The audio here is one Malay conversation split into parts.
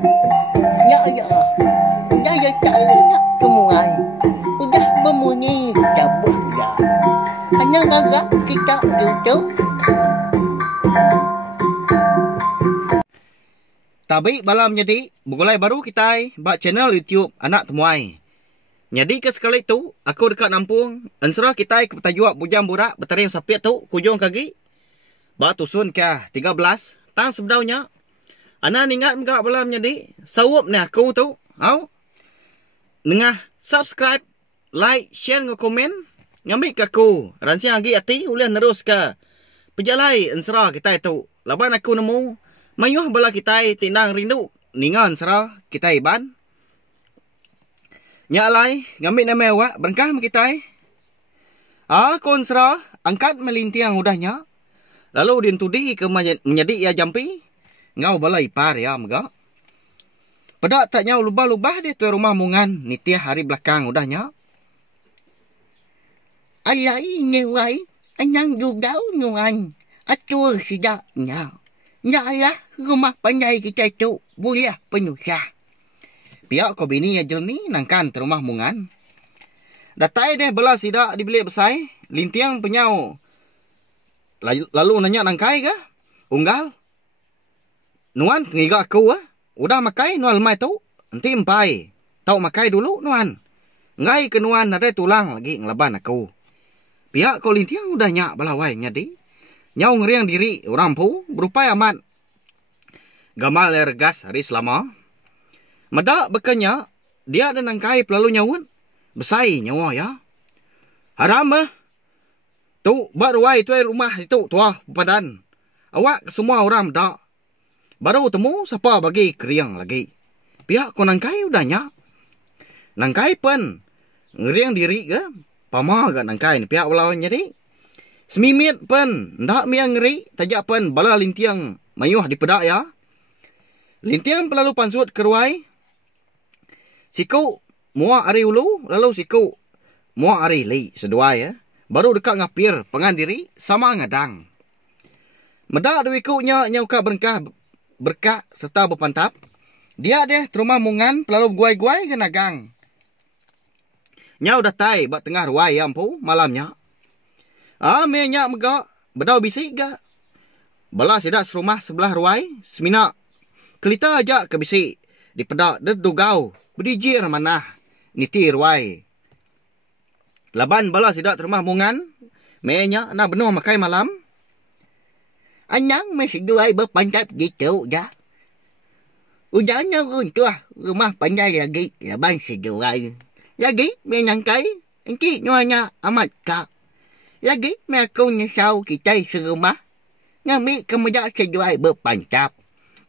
Ya ya. Udah ya caranya semua. Udah berbunyi cabut ya. Hanya agak kita YouTube. Tapi malam jadi mulai baru kita buat channel YouTube anak temuai. Jadi ke sekali tu aku dekat Nampung, ansara kita ke petajuak bujang burak bertaring sapit tu kujung kaki. Ba tusun ke 13 tang sebenarnya. Ana ingat enggak malam jadi sawup ni aku tu. Au. Nengah subscribe, like, share nge komen ngambil ke aku. Ransiang lagi hati ulih terus ke. Pejalai ansara kita itu. Laban aku nemu mayuh bala kita tindang rindu ningan ansara kita iban. Nyalai ngambil nama awak berkah kita. Kon ansara angkat melintiang udahnya. Lalu dintudi ke menjadi ia jampi. Ngau bala ipar ya mga. Pada taknya lubah-lubah dia tu rumah mungan nitiah hari belakang udahnya. Alai newai anang juga nyuan. Atur sedaknya. Nyalah rumah pandai kita tu boleh penyusah. Pihak ko bini ya jelni nangkan te rumah mungan. Datai deh bela sidak dibeli besai. Lintiang penyau. Lalu nanya nangkai ke? Unggal. Nuan ngiga aku udah makai nual mai tu. Nanti empai. Tau makai dulu nuan. Ngai ke nuan ada tulang lagi ngelaban aku. Pihak ko lintiang udah nyak balawai nyadi. Nyau ngeriang diri orang pu berupaya amat. Gamal ergas hari selama. Medak bekanya, dia ada nangkai pelalu nyawun. Besai nyawa ya. Haram tu baruai tu rumah itu tua padan. Awak semua orang dak. Baru temu siapa bagi keriang lagi. Pihak ko nangkai udahnya. Nangkai pun ngeriang diri ke. Pama gak nangkai ni pihak walawan jadi. Semimit pun ndak miang ngeri. Tajak pun bala lintiang mayuh di pedak ya. Lintiang pelalu pansut keruai. Siku mua ari ulu, lalu siku mua ari li sedua ya. Baru dekat ngapir pengan diri sama ngadang. Medak duikunya nyauka berkah serta berpantap. Dia deh terumah mungan pelalu guai-guai ke nagang. Nyau datai bak tengah ruai ampu malamnya. Menyak megak bedau bisik ga. Bala sidak serumah sebelah ruai semina. Kelita aja ke bisik di pedak dedugau. Berdijir manah niti ruai. Laban bala sidak terumah mungan. Menya nak benuh makai malam. Anang masih duai berpantap gitu dah. Udahnya runtuh rumah pandai lagi. Laban seduai. Lagi menangkai. Nanti nuanya amat kak. Lagi aku nyesau kita serumah. Ngambil kemudian seduai berpantap.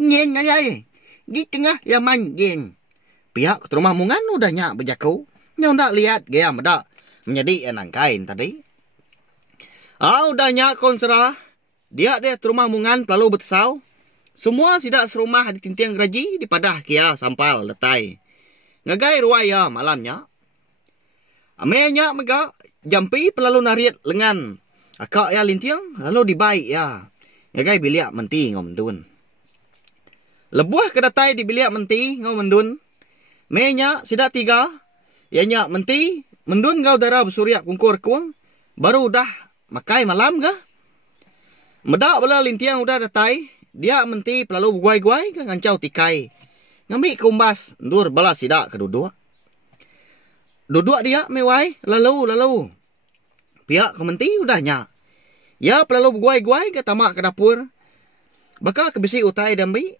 Nyen alai. Di tengah laman jen. Pihak rumah mungan udah nyak berjaku. Nyau tak lihat gaya medak menjadi enang kain tadi. Udah nyak konsera. Dia deh rumah mungan pelalu bersau. Semua sidak serumah di tintiang geraji di padah kia sampal letai. Ngagai ruaya malamnya. Amenya mega jampi pelalu narit lengan. Akak ya lintiang lalu dibaik ya. Ngagai biliak menti ngomdun. Lebuah kedatai di biliak menti ngomdun. Menya sidak tiga. Ianya menti. Mendun kau darah bersuriak kungkur kuang. Baru dah makai malam ke? Medak bela lintiang udah datai. Dia menti pelalu guai-guai ke ngancau tikai. Ngambil kumbas. Ndur bela sidak keduduk. Duduk dia mewai. Lalu. Pihak kementi udahnya. Ya pelalu guai-guai ke tamak ke dapur. Bakal kebisi utai dambi.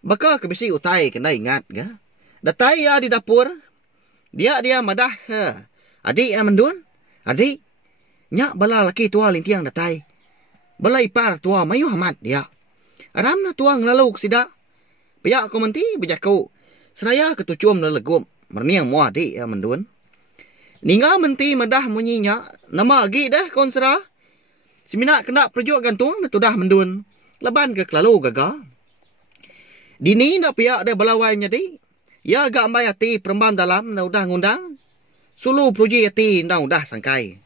Bakal kebisi utai kena ingat ke? Datai ya di dapur. Dia madah ke. Adik ya mendun. Adik. Nyak bala laki tua lintiang datai. Bala ipar tua mayuh amat dia. Aram na tua ngelalu sidak. Pihak komenti berjaku. Seraya ketucum lelegum. Merniang mua adik ya mendun. Ningga menti madah munyinya. Nama agi dah konsera. Semina kena perjuk gantung. Natudah mendun. Leban ke kelalu gagal. Dini nak pihak dia balawai menjadi. Ya agak ambai hati perempuan dalam na udah ngundang. Sulu peruji hati na udah sangkai.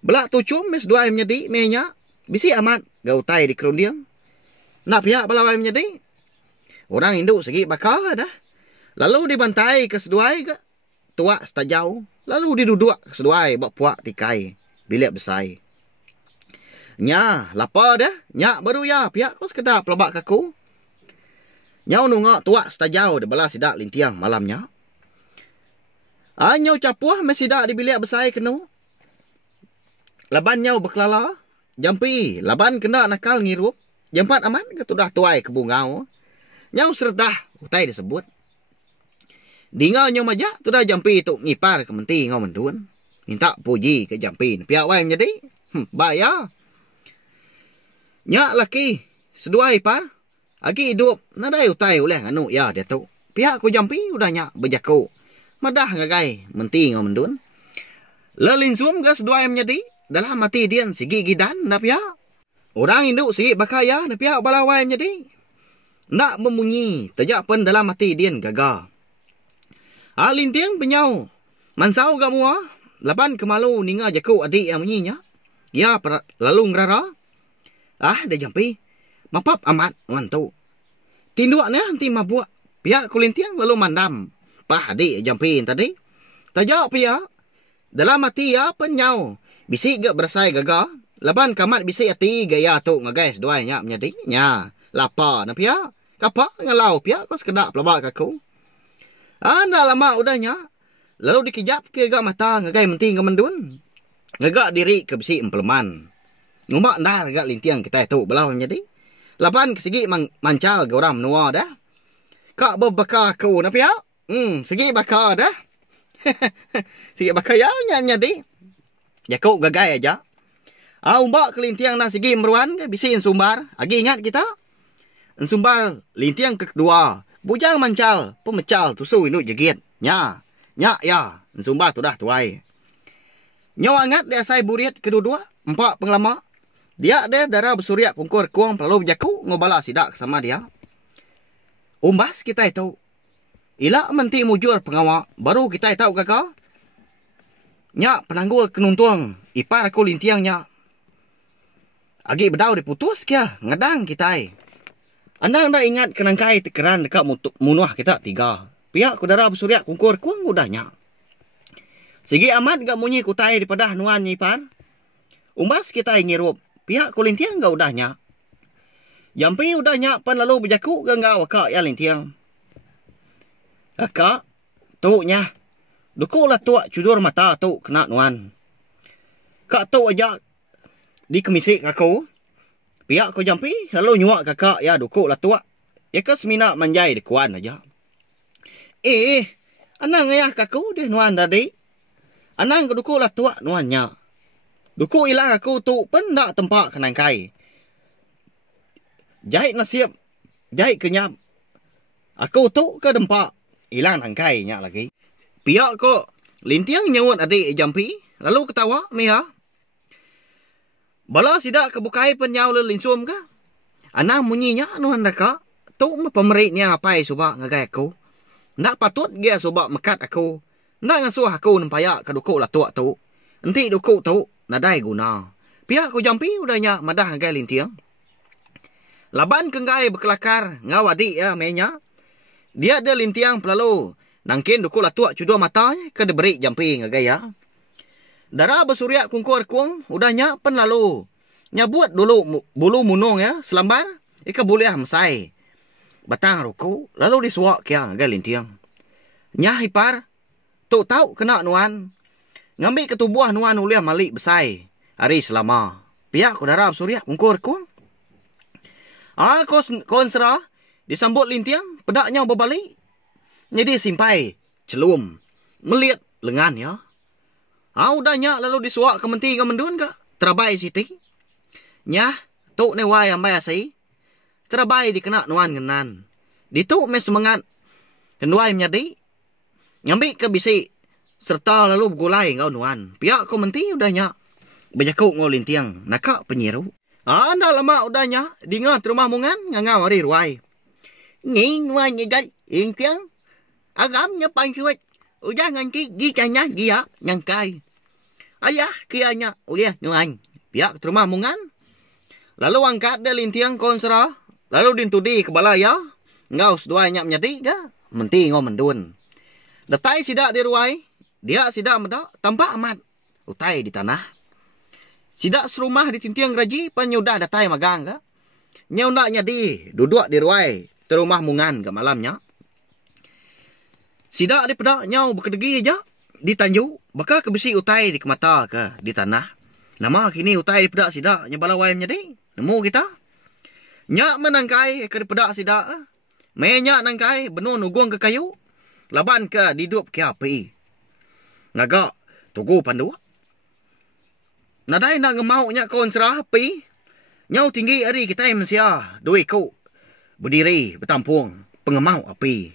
Belak tucum mes dua menjadi menya. Bisi amat gautai di kerundiang. Nak pihak balawai menjadi. Orang induk segi bakar dah. Lalu dibantai ke seduai ke. Tuak setajau. Lalu diduduk ke seduai bak puak tikai. Bilik besai. Nya, lapar dah. Nyak baru ya. Pihak kau sekedar pelabak kaku. Nyau nungak tuak setajau di belah sidak lintiang malamnya. Nyau capuh mesidak di bilik besai kenu. Laban nyau berkelala. Jampi, laban kena nakal ngirup. Jampat aman ke tudah tuai ke bungau. Nyau serdah, utai disebut. Dingau nyau majak, tudah jampi tu ngipar ke menti ngau mendun. Minta puji ke jampi. Piak wai menjadi. Bayar. Nyak laki, seduai par. Agi hidup, nadai utai oleh nganu ya dia tu. Pihak ku jampi udah nyak berjaku. Madah ngagai menti ngau mendun. Lelinsum ke seduai menjadi. Dalam mati dia sigi gidan na pihak. Orang induk sigi bakaya na pihak balawai menjadi. Nak memunyi tajak pen dalam mati dia gagal. Lintiang penyau. Mansau gak mua. Lapan kemalu ninga jaku adik yang menyinya. Ya lalu ngerara. Dia jampi. Mapap amat wan tu. Tinduaknya nanti mabuak. Pihak kulintiang lalu mandam. Pah adik jampi tadi. Tajak pihak. Dalam mati ya penyau. Bisik gak berasai gagal. Laban kamat bisik hati gaya tu ngagais doai nyak menjadi. Nya. Lapar na pihak. Kapak ngalau pihak kau sekedak pelabak kaku. Nak lama udahnya. Lalu dikejap ke gak mata ngagai menting ke mendun. Ngagak diri ke bisik empeleman. Ngumak dah gak lintiang kita itu belau menjadi. Laban kesegi mancal ke orang menua dah. Kak berbakar aku na pihak. Segi bakar dah. Segi bakar ya nyadi. Ya kau gagai aja. Umbak ke lintiang na segi meruan bisik sumbar. Agi ingat kita. Sumbar lintiang kedua. Bujang mancal, pemecal tusu induk jegit. Nya ya, sumbar tu dah tuai. Nyawa angat dia asai buriat kedua-dua, 4 pengelama. Dia ada darah bersuriat pungkur kuang pelalu berjaku ngobala sidak sama dia. Umbas kita itu. Ila menti mujur pengawak, baru kita tahu kakak. Nya penanggul kenuntung, ipar aku lintiangnya. Agi bedau diputus kia, ngadang kita. Anda ingat kenangkai tekeran dekat munuah kita 3. Pihak kudara bersuriat kungkur kuang udahnya. Segi amat gak munyi kutai daripada nuan nyipan. Umbas kita ngirup. Pihak kulintiang gak udahnya. Jampi udahnya pan lalu berjaku gak wakak ya lintiang. Kakak, tu nya. Dukulah tuak cudur mata tu kena nuan. Kak tu aja di kemisik aku. Pihak ko jampi lalu nyuak kakak ya dukulah tuak. Ya ke semina manjai dekuan aja. Anang ayah kaku deh nuan tadi. Anang ke dukulah tuak nuannya. Duku ilang aku tu pun tak tempat kenangkai. Jahit nasib. Jahit kenyap. Aku tu ke tempat. Ilang nangkai nyak lagi. Pihak ko lintiang nyawat adik jampi. Lalu ketawa Mia. Bala sidak kebukai penyau lelinsum ke. Anang munyinya nuan daka. Tu pemeritnya ngapai subak ngagai aku. Nak patut dia subak mekat aku. Nak ngasuh aku nampayak ke duku lah tuak tu. Nanti duku tu nadai guna. Pihak ku jampi udahnya madah ngagai lintiang. Laban kenggai berkelakar ngawadi ya menya. Dia ada lintiang pelalu. Nangkin duku lah tuak cudua matanya ke diberi jampi ngagai ya. Darah bersuriat kungkur kuang udahnya pen lalu. Nyabut dulu bulu munung ya selambar. Ika boleh mesai. Batang ruku lalu disuak kia ngagai lintiang. Nyah ipar. Tu tahu kena nuan. Ngambil ketubuh nuan uliah malik besai. Hari selama. Pihak ku darah bersuriat kungkur kuang. Kon serah. Disambut lintiang. Pedaknya berbalik. Jadi simpai. Celum. Melihat lengan ya. Udahnya lalu disuak ke menti ke mendun ke. Terabai siti. Nyah. Tuk ne wai ambai asai. Terabai dikena nuan ngenan. Dituk me semangat. Kenuai menyadi. Ngambil ke bisik. Serta lalu bergulai ngau nuan. Pihak ko menti udahnya. Berjakuk ngau lintiang. Nakak penyiru. Anda lama udahnya. Dingat rumah mungan. Ngangau hari ruai. Ni nuan nyegat. Lintiang. Agamnya pancuit. Udah nganti gicanya dia nyangkai. Ayah kianya uliah nuan. Pihak ke rumah mungan. Lalu angkat dia lintiang konsera. Lalu dintudi ke balaya. ngau seduai nyak menjadi ga menti ngo mendun. Datai sidak di ruai, dia sidak medak tampak amat utai di tanah. Sidak serumah di tintiang geraji penyudah datai magang ga. Nyau nak nyadi duduk di ruai terumah mungan ga malamnya. Sidak di pedak nyau berkedegi aja di tanju, baka kebesi utai di kemata ke di tanah. Nama kini utai di pedak sidak nyebalawai menjadi. Nemu kita. Nyak menangkai ke di pedak sidak. Menyak nangkai benun ugung ke kayu. Laban ke didup ke api. Ngagak tugu pandu. Nadai nak ngemau nyak kawan serah api. Nyau tinggi hari kita yang mensia. Dua ikut berdiri bertampung pengemau api.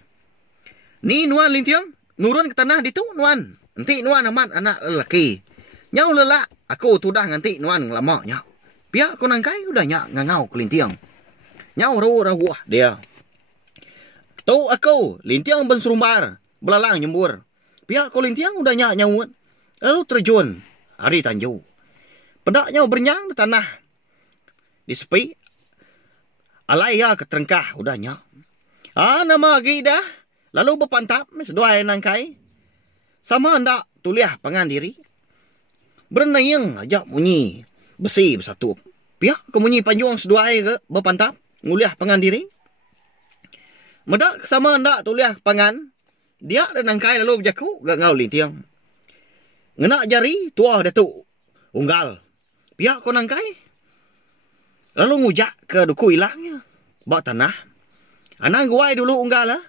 Ni nuan lintiang. Nurun ke tanah ditu nuan. Nanti nuan amat anak lelaki. Nyau lelak. Aku tudah nganti nuan ngelamak nyak. Pihak aku nangkai udah nyak ngangau ke lintiang. Nyau rawu-rawuh dia. Tahu aku, lintiang benserumbar, belalang nyembur. Pihak ko lintiang udah nyak nyawut. Lalu terjun, hari tanju. Pedaknya bernyang di tanah. Di sepi. Alaya keterengkah, udah nyak. Nama lagi dah. Lalu berpantap, seduai nangkai. Sama hendak tuliah pangan diri. Berenayang ajak munyi. Besi bersatu. Pihak ko munyi panjuang seduai ke berpantap. Nguliah pangan diri. Medak sama hendak tuliah pangan. Dia dan nangkai lalu berjaku gak ngau lintiang. Ngenak jari tua datuk. Unggal. Pihak ko nangkai. Lalu ngujak ke duku ilangnya. Bak tanah. Anang guai dulu unggal lah.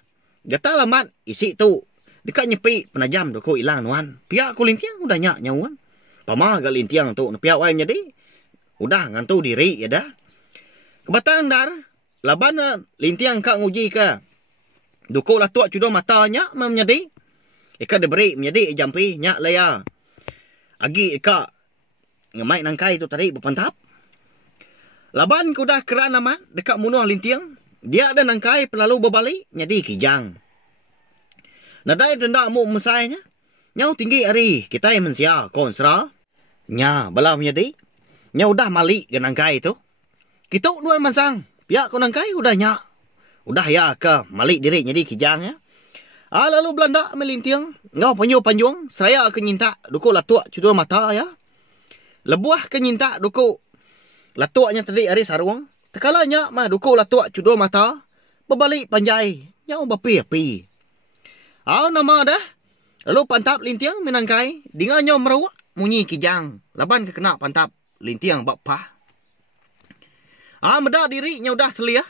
Jatah lamat isi tu. Dekat nyepi penajam duku ilang nuan. Pihak ko lintiang udah nyak nyauan. Pamah gak lintiang tu. Pihak wai menjadi. Udah ngantu diri ya dah. Kebatang dar. Laban lintiang kak nguji ke. Duku lah tuak cudor mata nyak menjadi. Ika diberi menjadi jampi nyak laya. Agi ika ngemai nangkai tu tadi berpantap. Laban kudah keran amat dekat munuh lintiang. Dia ada nangkai pelalu berbalik jadi kijang. Nadai rendak mu mesainya. Nyau tinggi hari kita yang mensia konsra. Nya bala menjadi. Nyau dah malik ke nangkai tu. Kita dua mansang. Pihak ko nangkai udah nyak. Udah ya ke malik diri jadi kijang ya. Lalu Belanda melintiang. Ngau panjuang. Saya kenyinta duku latuak cudur mata ya. Lebuah kenyinta duku latuaknya tadi hari sarung. Tekalanya mah duku latuak cudur mata. Berbalik panjai. Nyau bapi-api. Nama dah. Lalu pantap lintiang menangkai. Dengan nyau merawak munyi kijang. Laban ke kena pantap lintiang bapah. Medak diri nyau dah selia.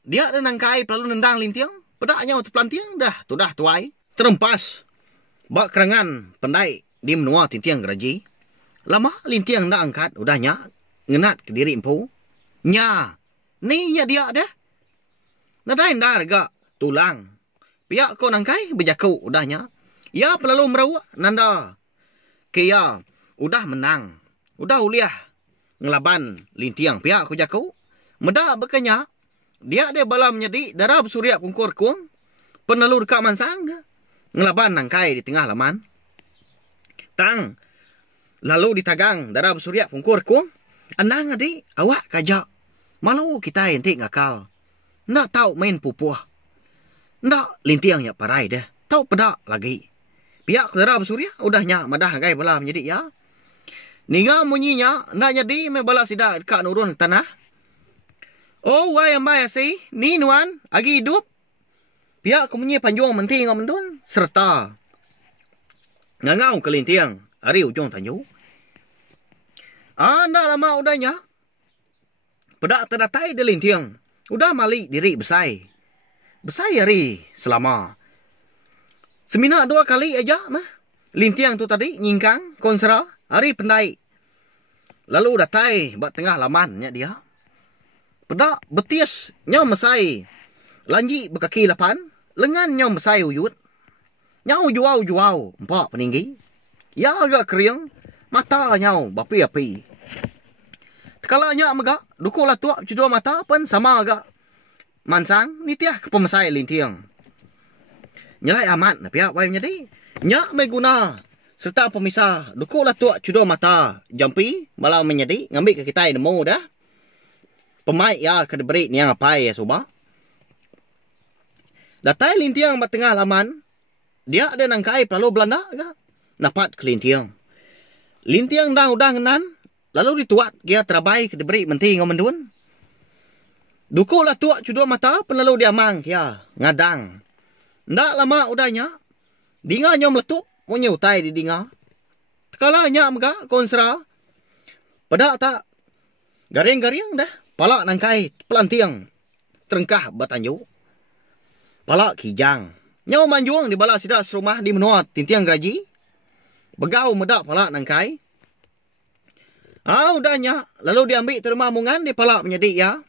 Dia ada nangkai pelalu nendang lintiang. Pedaknya untuk pelantiang dah tuai. Terempas. Bak kerangan pendai di menua tintiang geraji. Lama lintiang nak angkat. Udah nyak. Ngenat ke diri empu. Nya. Ni ya dia dah. Nadai ndar gak tulang. Pihak ko nangkai berjaku. Udah nyak. Ya pelalu merawak nanda. Kaya udah menang. Udah uliah. Ngelaban lintiang pihak ko jaku. Medak berkenyak. Dia ada bala menjadi darah bersurya kungkur kuang. Penelur dekat mansang dah. Ngelaban nangkai di tengah laman. Tang. Lalu ditagang darah bersurya kungkur kuang. Anang adik awak kajak. Malu kita ente ngakal. Nak tahu main pupuh. Nak lintiang ya parai dah. Tahu pedak lagi. Pihak darah bersurya udah nyak madah gai bala menjadi ya. Ninga munyinya nak jadi me bala sidak dekat nurun tanah. Oh, wai ambai asi, ni nuan, agi hidup. Pihak kemunyi panjuang menti ngam mendun, serta ngangau ke lintiang, hari ujung tanju. Ndak lama udahnya. Pedak terdatai di lintiang, udah malik diri besai. Besai hari selama. Semina 2 kali aja mah. Lintiang tu tadi nyingkang, konsera, hari pendai. Lalu datai buat tengah lamannya dia. Pedak betis nyau mesai. Lanji berkaki 8. Lengan nyau mesai uyut. Nyau juau. Empat peninggi. Ya agak kering. Mata nyau bapi-api. Tekala nyak megak. Duku lah tuak cudua mata pun sama agak. Mansang ni tiah ke pemesai lintiang. Nyalai amat na pihak wai menjadi. Nyak may guna. Serta pemisah. Duku lah tuak cudua mata. Jampi. Malah menjadi. Ngambil ke kita yang nemu dah. Pemai ya ke diberi ni yang apa ya soba. Datai lintiang tengah laman, dia ada nangkai pelalu Belanda ke? Napat ke lintiang. Lintiang udang nan, lalu dituat dia terabai ke diberi menti ngomendun. Duku lah tuak cudua mata, penlalu dia mang kia, ngadang. Ndak lama udahnya, dinga nyom letup, munye utai di dinga. Tekala nyak mga konsra, pada tak garing-garing dah, palak nangkai pelantiang, terengkah batanju. Palak kijang. Nyaw manjuang di bala sidak serumah di menua tintiang gaji. Begau medak palak nangkai. Udahnya. Lalu diambil terima mungan di palak menyedik ya.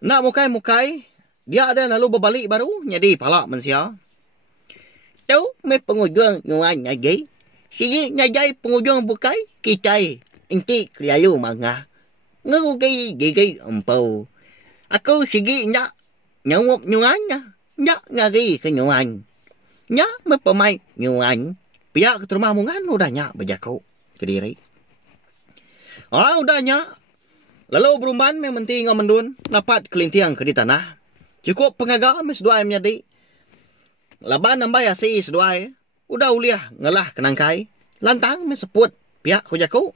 Nak mukai-mukai. Dia ada lalu berbalik baru. Nyedi palak mensia. Tu me pengujung nyuan nyajai. Sigi nyajai pengujung bukai. Kitai. Inti kriayu manga. Ngugi gigi empau. Aku sigi nyak. Nyawup nyuannya. Nyak ngari ke nyuan. Nyak me pemai nyuan. Pihak ke rumah mungan udahnya berjakau ke diri. Udahnya. Lalu berumban mementi ngomendun. Dapat kelintiang ke di tanah. Cukup pengagal mes dua menjadi. Laban nambah asi sedua. Udah uliah ngelah kenangkai. Lantang mes seput pihak ke jakau.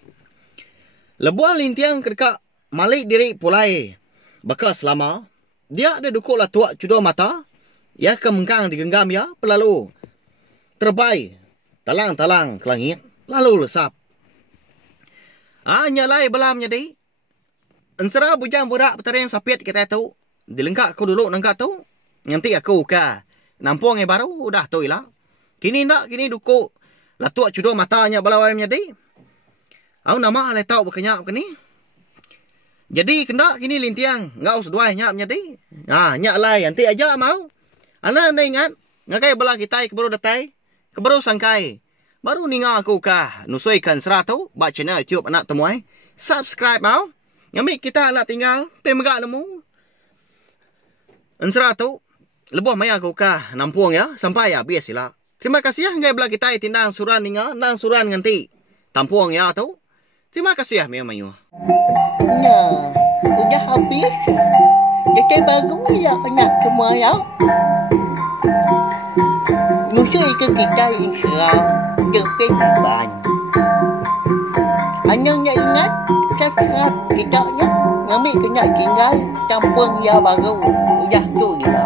Lebuah lintiang kedekak malik diri pulai. Bekas lama. Dia ada dukuk lah tuak cudua mata. Ya kemengkang digenggam ya pelalu. Terbai. Talang-talang ke langit. Lalu lesap. Nyalai belam jadi. Ensera bujang budak petarian sapit kita tu. Dilengkak aku dulu nangkat tu. Nanti aku ke nampung yang baru. Udah tu ilah. Kini nak, kini dukuk. Latuk cuduk matanya balawai menjadi. Nama alai tau berkenyak ke ni. Jadi kendak kini lintiang. Ngau seduai nyak menjadi. Nyak lai. Nanti aja mau. Ana ingat. Ngakai bala kita kebaru datai. Kebaru sangkai. Baru ninga aku kah. Nusuikan seratu. Bak channel YouTube anak temuai. Subscribe mau. Ngambil kita nak tinggal. Pemegak lemu. Seratu. Lebuh maya aku kah. Nampung ya. Sampai ya. Bias sila. Terima kasih ya. Ngai bala kita tindang suran ninga. Nang suran nganti. Tampuang ya tu. Terima kasih ya. Mayu. Nah. Udah habis. Jadi baru ya anak semua ya. Nusui ke kita Islam berkehidupan. Hanya ingat subscribe kita ya. Ngambil kena tinggal tampung ya baru. Udah tu dia.